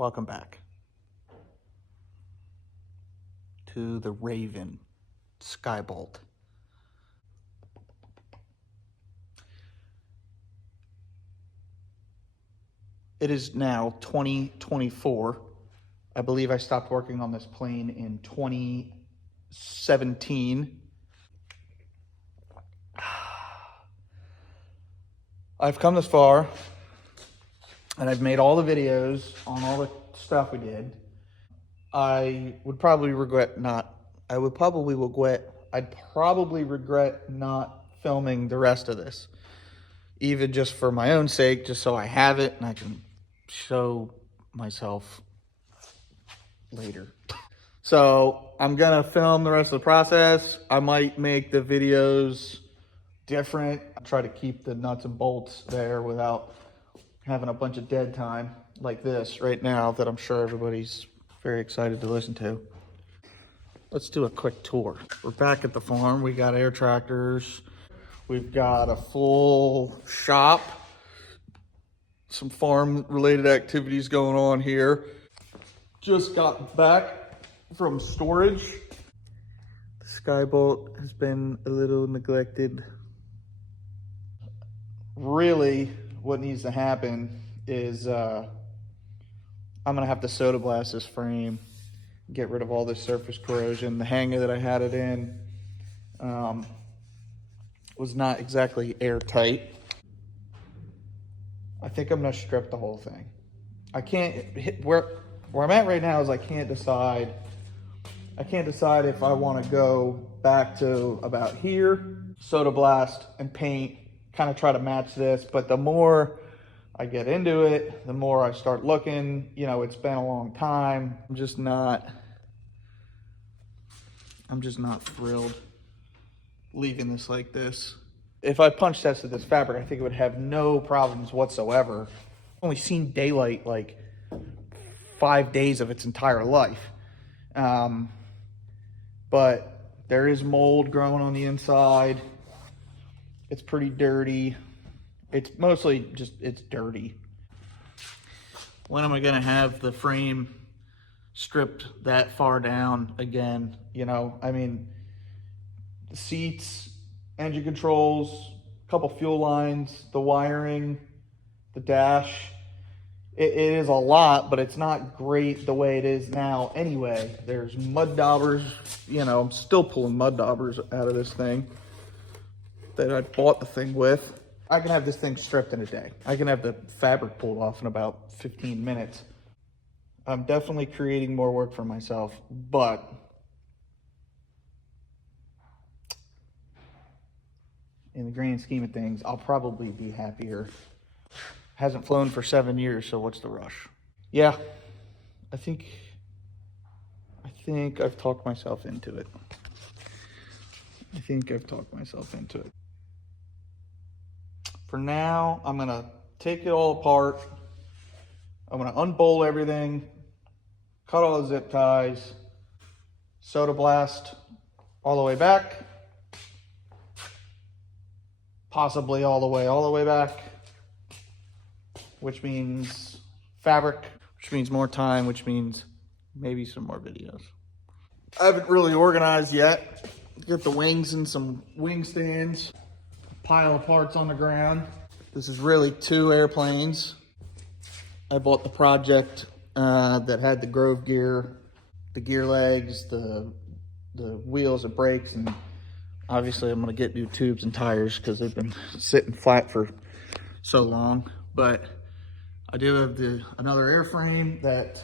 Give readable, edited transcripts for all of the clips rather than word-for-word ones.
Welcome back to the Raven Skybolt. It is now 2024. I believe I stopped working on this plane in 2017. I've come this far, and I've made all the videos on all the stuff we did. I'd probably regret not filming the rest of this, even just for my own sake, just so I have it and I can show myself later. So I'm gonna film the rest of the process. I might make the videos different. I try to keep the nuts and bolts there without having a bunch of dead time like this right now that I'm sure everybody's very excited to listen to. Let's do a quick tour. We're back at the farm. We got air tractors. We've got a full shop. Some farm related activities going on here. Just got back from storage. The Skybolt has been a little neglected. Really, what needs to happen is I'm gonna have to soda blast this frame, get rid of all this surface corrosion. The hanger that I had it in was not exactly airtight. I think I'm gonna strip the whole thing. I can't hit where I'm at right now is I can't decide if I want to go back to about here, soda blast and paint, kind of try to match this. But the more I get into it, the more I start looking, you know, it's been a long time. I'm just not thrilled leaving this like this. If I punch tested this fabric, I think it would have no problems whatsoever. I've only seen daylight like 5 days of its entire life. But there is mold growing on the inside. It's pretty dirty. It's mostly just, it's dirty. When am I gonna have the frame stripped that far down again? You know, I mean, the seats, engine controls, a couple fuel lines, the wiring, the dash. It is a lot, but it's not great the way it is now anyway. There's mud daubers, you know, I'm still pulling mud daubers out of this thing that I bought the thing with. I can have this thing stripped in a day. I can have the fabric pulled off in about 15 minutes. I'm definitely creating more work for myself, but in the grand scheme of things, I'll probably be happier. Hasn't flown for 7 years, so what's the rush? Yeah, I think I've talked myself into it. For now, I'm gonna take it all apart. I'm gonna unbolt everything, cut all the zip ties, soda blast all the way back, possibly all the way back, which means fabric, which means more time, which means maybe some more videos. I haven't really organized yet. Get the wings and some wing stands, pile of parts on the ground. This is really 2 airplanes. I bought the project that had the Grove gear, the gear legs, the wheels, the brakes, and obviously I'm gonna get new tubes and tires because they've been sitting flat for so long. But I do have another airframe that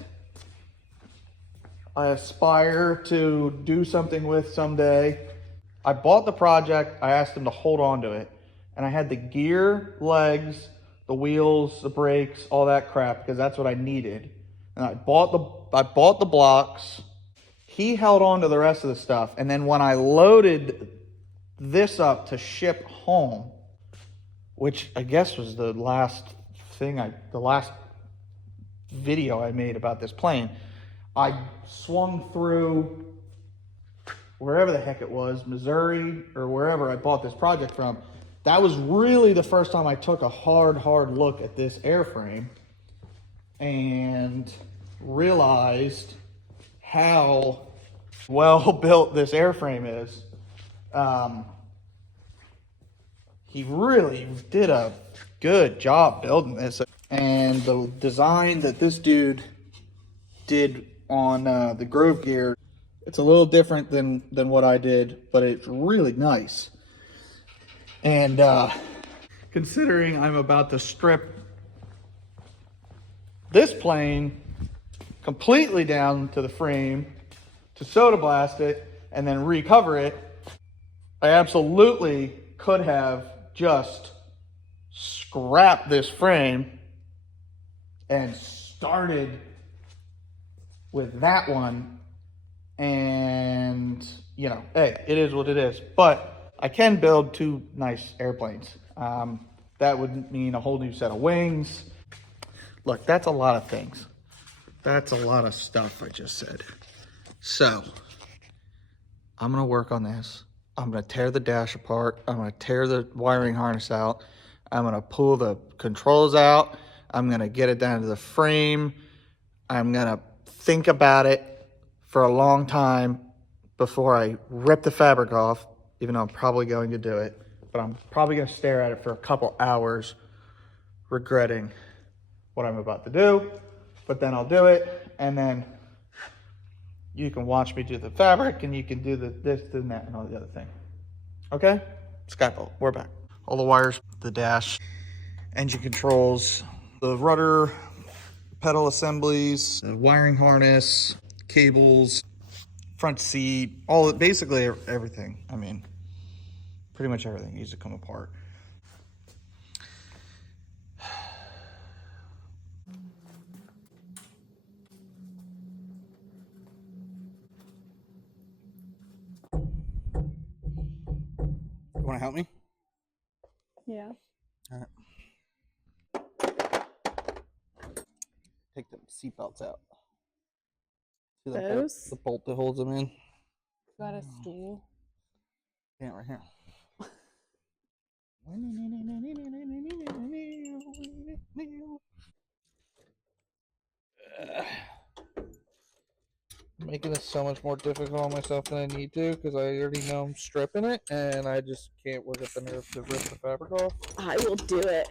I aspire to do something with someday. I bought the project, I asked them to hold on to it, and I had the gear legs, the wheels, the brakes, all that crap, because that's what I needed. And I bought the blocks. He held on to the rest of the stuff, and then when I loaded this up to ship home, which I guess was the last video I made about this plane, I swung through wherever the heck it was, Missouri or wherever I bought this project from. That was really the first time I took a hard look at this airframe. And realized how well built this airframe is. He really did a good job building this. And the design that this dude did on the Grove gear, it's a little different than what I did, but it's really nice. And considering I'm about to strip this plane completely down to the frame to soda blast it and then recover it, I absolutely could have just scrapped this frame and started with that one. And, you know, hey, it is what it is. But I can build two nice airplanes. That would mean a whole new set of wings. Look, that's a lot of things. That's a lot of stuff I just said. So, I'm gonna work on this. I'm gonna tear the dash apart. I'm gonna tear the wiring harness out. I'm gonna pull the controls out. I'm gonna get it down to the frame. I'm gonna think about it for a long time before I rip the fabric off, even though I'm probably going to do it. But I'm probably gonna stare at it for a couple hours, regretting what I'm about to do. But then I'll do it, and then you can watch me do the fabric, and you can do this and that and all the other thing. Okay? Skybolt, we're back. All the wires, the dash, engine controls, the rudder, pedal assemblies, the wiring harness, cables, front seat, all basically everything. I mean, pretty much everything needs to come apart. You want to help me? Yeah. All right. Take the seat belts out. See Those? the bolt that holds them in? Got a stool. Yeah, right here. Making this so much more difficult on myself than I need to, because I already know I'm stripping it and I just can't work up the nerve to rip the fabric off. I will do it.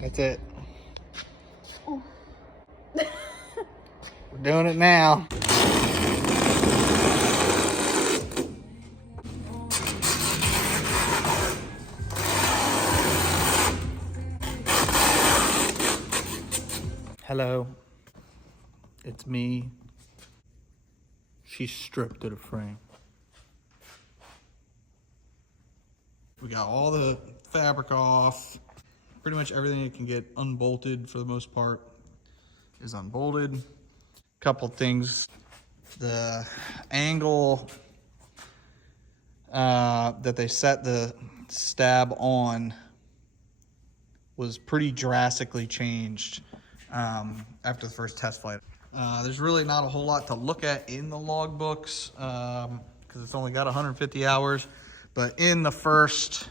That's it. We're doing it now. Hello. It's me. She's stripped to the frame. We got all the fabric off. Pretty much everything that can get unbolted for the most part is unbolted. Couple things. The angle that they set the stab on was pretty drastically changed after the first test flight. There's really not a whole lot to look at in the logbooks because it's only got 150 hours. But in the first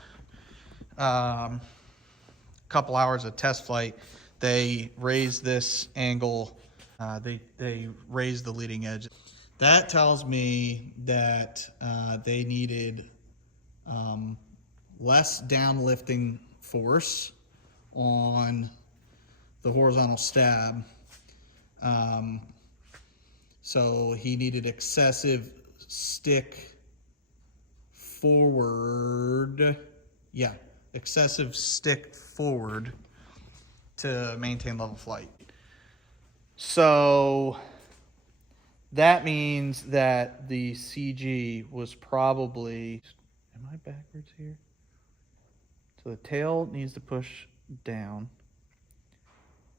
couple hours of test flight, they raised this angle. They raised the leading edge. That tells me that they needed less downlifting force on the horizontal stab. So he needed excessive stick forward. Yeah, excessive stick forward. to maintain level flight. So that means that the CG was probably, am I backwards here? So the tail needs to push down,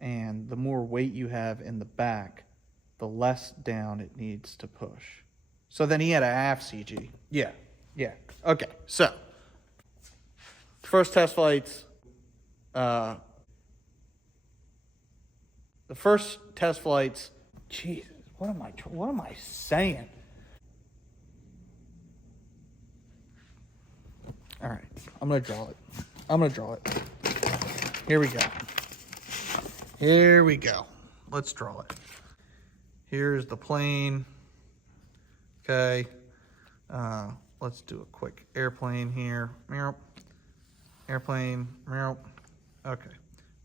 and the more weight you have in the back, the less down it needs to push. So then he had a half CG. Yeah. Okay, so first test flights, the first test flights, Jesus, what am I saying? All right, I'm gonna draw it. Here we go. Let's draw it. Here's the plane. Okay. Let's do a quick airplane here. Airplane. Okay.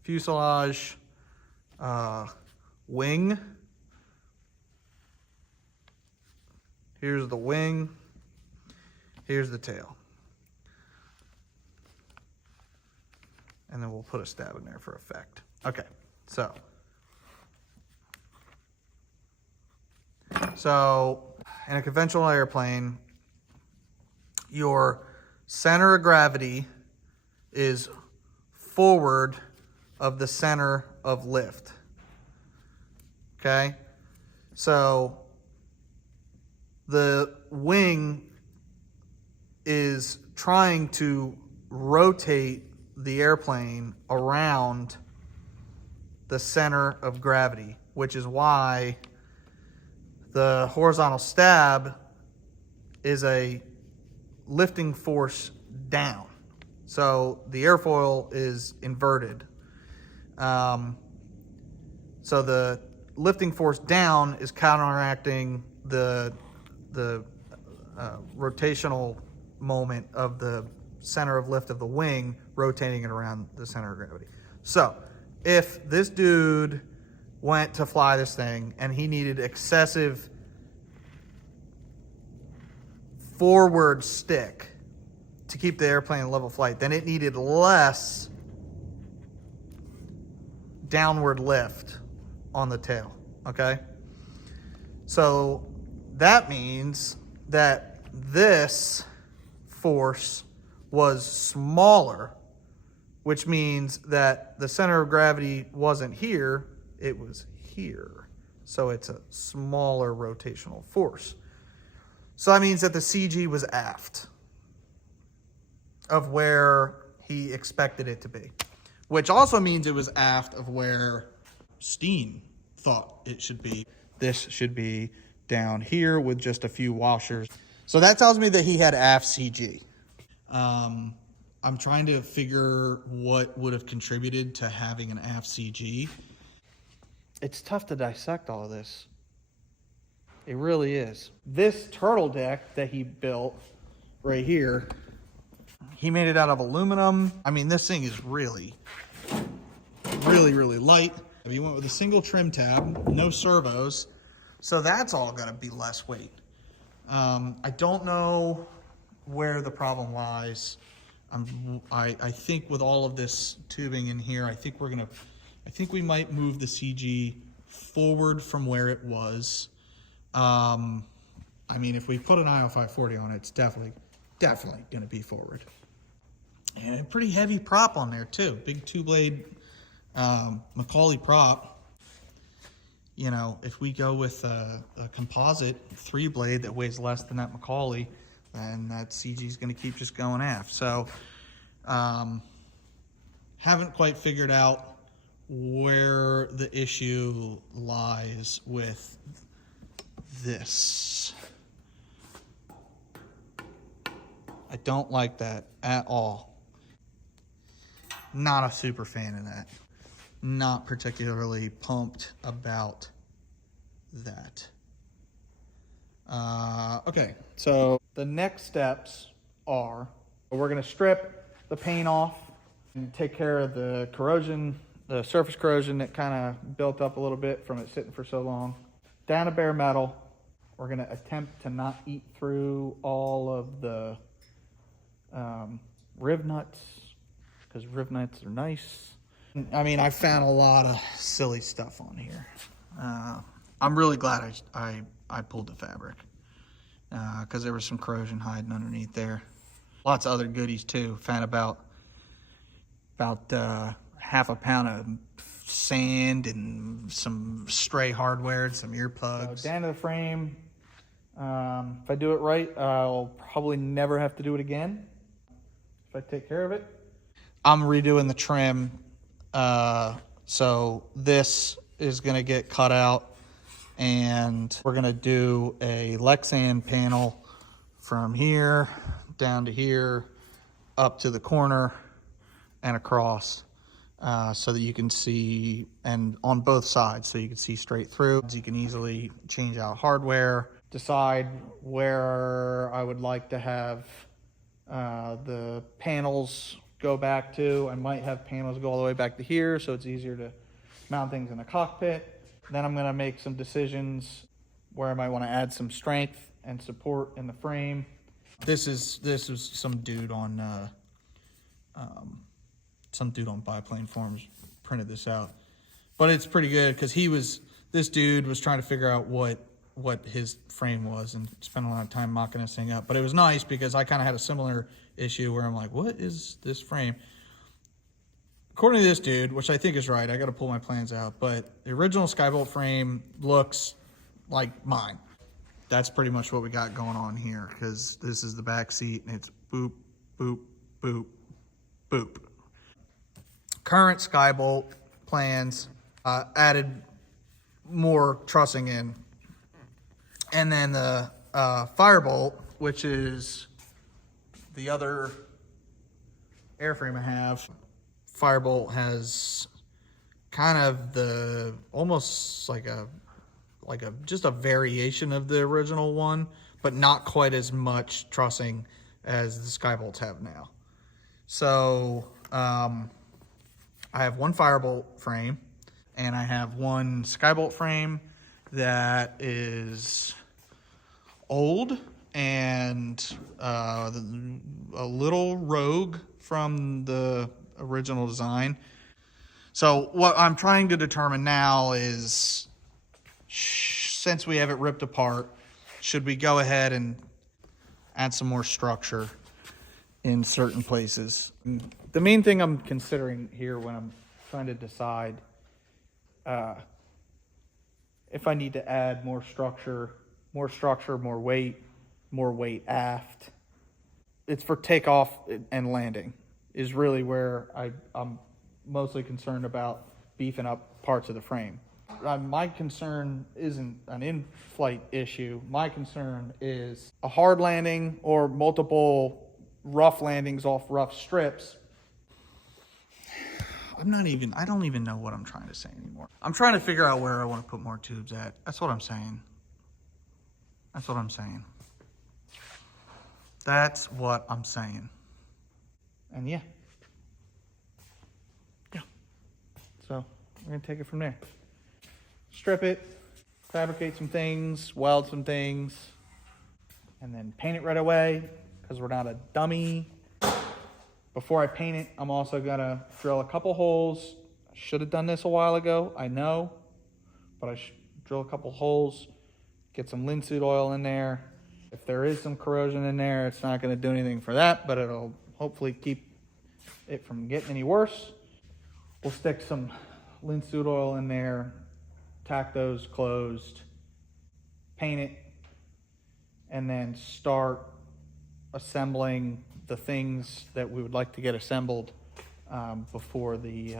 Fuselage. Wing. Here's the wing. Here's the tail. And then we'll put a stab in there for effect. Okay, so in a conventional airplane, your center of gravity is forward of the center of lift. Okay, so the wing is trying to rotate the airplane around the center of gravity, which is why the horizontal stab is a lifting force down. So the airfoil is inverted. So the lifting force down is counteracting the rotational moment of the center of lift of the wing, rotating it around the center of gravity. So if this dude went to fly this thing and he needed excessive forward stick to keep the airplane in level flight, then it needed less downward lift on the tail, okay? So that means that this force was smaller, which means that the center of gravity wasn't here, it was here. So it's a smaller rotational force. So that means that the CG was aft of where he expected it to be, which also means it was aft of where Steen thought it should be. This should be down here with just a few washers. So that tells me that he had aft CG. I'm trying to figure what would have contributed to having an aft CG. It's tough to dissect all of this. It really is. This turtle deck that he built right here, he made it out of aluminum. I mean, this thing is really light. He went with a single trim tab, no servos. So that's all gonna be less weight. I don't know where the problem lies. I think with all of this tubing in here, I think we might move the CG forward from where it was. I mean, if we put an IL540 on it, it's definitely going to be forward. And a pretty heavy prop on there too. Big 2-blade Macaulay prop. You know, if we go with a composite 3-blade that weighs less than that Macaulay, then that CG is going to keep just going aft. So, haven't quite figured out where the issue lies with this. I don't like that at all. Not a super fan of that. Not particularly pumped about that. Okay, so the next steps are we're going to strip the paint off and take care of the corrosion, the surface corrosion that kind of built up a little bit from it sitting for so long. Down to bare metal. We're going to attempt to not eat through all of the riv nuts, because riv nuts are nice. I mean, I found a lot of silly stuff on here. I'm really glad I pulled the fabric because there was some corrosion hiding underneath there. Lots of other goodies too. Found about half a pound of sand and some stray hardware and some earplugs. So down to the frame. If I do it right, I'll probably never have to do it again if I take care of it. I'm redoing the trim. So this is going to get cut out, and we're going to do a Lexan panel from here down to here, up to the corner and across, so that you can see, and on both sides, so you can see straight through. You can easily change out hardware, decide where I would like to have the panels go back to. I might have panels go all the way back to here, so it's easier to mount things in the cockpit. Then I'm gonna make some decisions where I might want to add some strength and support in the frame. This is some dude on biplane forums printed this out, but it's pretty good because this dude was trying to figure out what his frame was and spent a lot of time mocking this thing up. But it was nice because I kind of had a similar issue where I'm like, what is this frame? According to this dude, which I think is right, I got to pull my plans out, but the original Skybolt frame looks like mine. That's pretty much what we got going on here, because this is the back seat and it's boop, boop, boop, boop. Current Skybolt plans added more trussing in. And then the Firebolt, which is the other airframe I have. Firebolt has kind of almost like just a variation of the original one, but not quite as much trussing as the Skybolts have now. So I have one Firebolt frame, and I have one Skybolt frame that is old and a little rogue from the original design. So what I'm trying to determine now is, since we have it ripped apart, should we go ahead and add some more structure in certain places? The main thing I'm considering here when I'm trying to decide if I need to add more structure, more weight aft. It's for takeoff and landing is really where I'm mostly concerned about beefing up parts of the frame. My concern isn't an in-flight issue. My concern is a hard landing or multiple rough landings off rough strips. I don't even know what I'm trying to say anymore. I'm trying to figure out where I want to put more tubes at. That's what I'm saying. That's what I'm saying. That's what I'm saying. And yeah. So we're gonna take it from there. Strip it, fabricate some things, weld some things, and then paint it right away because we're not a dummy. Before I paint it, I'm also gonna drill a couple holes. I should have done this a while ago, I know, but I should drill a couple holes, get some linseed oil in there. If there is some corrosion in there, it's not gonna do anything for that, but it'll hopefully keep it from getting any worse. We'll stick some linseed oil in there, tack those closed, paint it, and then start assembling the things that we would like to get assembled before the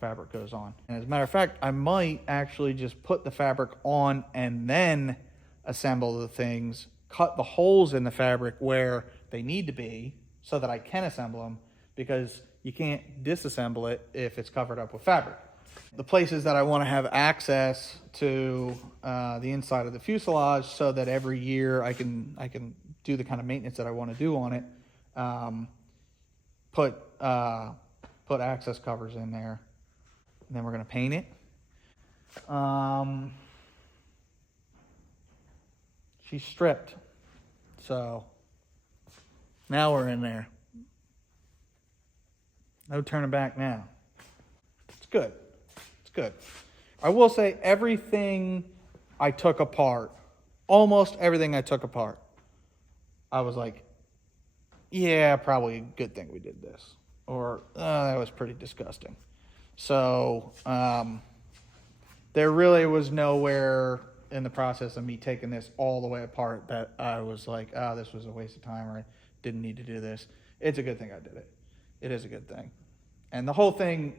fabric goes on. And as a matter of fact, I might actually just put the fabric on and then assemble the things, cut the holes in the fabric where they need to be so that I can assemble them, because you can't disassemble it if it's covered up with fabric. The places that I want to have access to the inside of the fuselage, so that every year I can do the kind of maintenance that I want to do on it, put access covers in there, and then we're going to paint it. She's stripped, so now we're in there. No turning back now. It's good. It's good. I will say everything I took apart, almost everything I took apart, I was like, yeah, probably a good thing we did this. Or, that was pretty disgusting. So, there really was nowhere in the process of me taking this all the way apart that I was like, this was a waste of time, or I didn't need to do this. It's a good thing I did it. It is a good thing. And the whole thing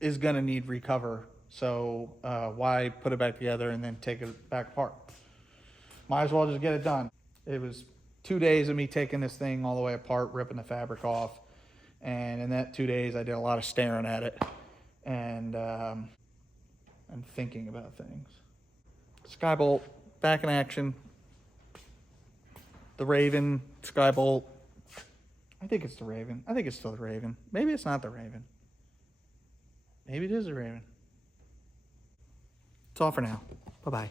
is going to need recover. So why put it back together and then take it back apart? Might as well just get it done. It was 2 days of me taking this thing all the way apart, ripping the fabric off. And in that 2 days, I did a lot of staring at it and thinking about things. Skybolt, back in action. The Raven, Skybolt. I think it's the Raven. I think it's still the Raven. Maybe it's not the Raven. Maybe it is the Raven. It's all for now. Bye-bye.